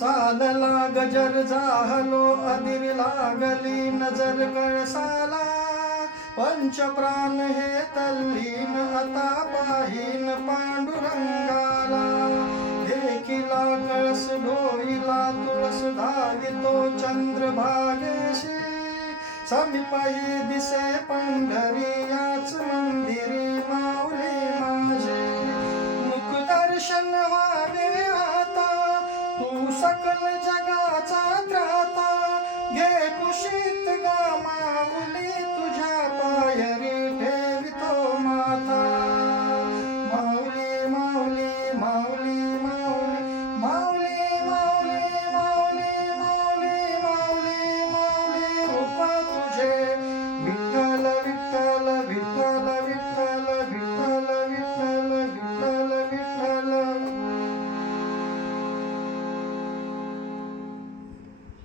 चालला गजर जाहलो अधीर लागली नजर कळसाला पंचप्राण हे तल्लीन आता पाहीन पांडुरंगाला देखिला कळस डोईला तुळस धावितो चंद्रभागेशी समीपही दिसे पंढरी याच मंदिरी माऊली माझे मुखदर्शन व्हावे आता तू सकल जगाचा त्राता घे कुशीत गा माऊली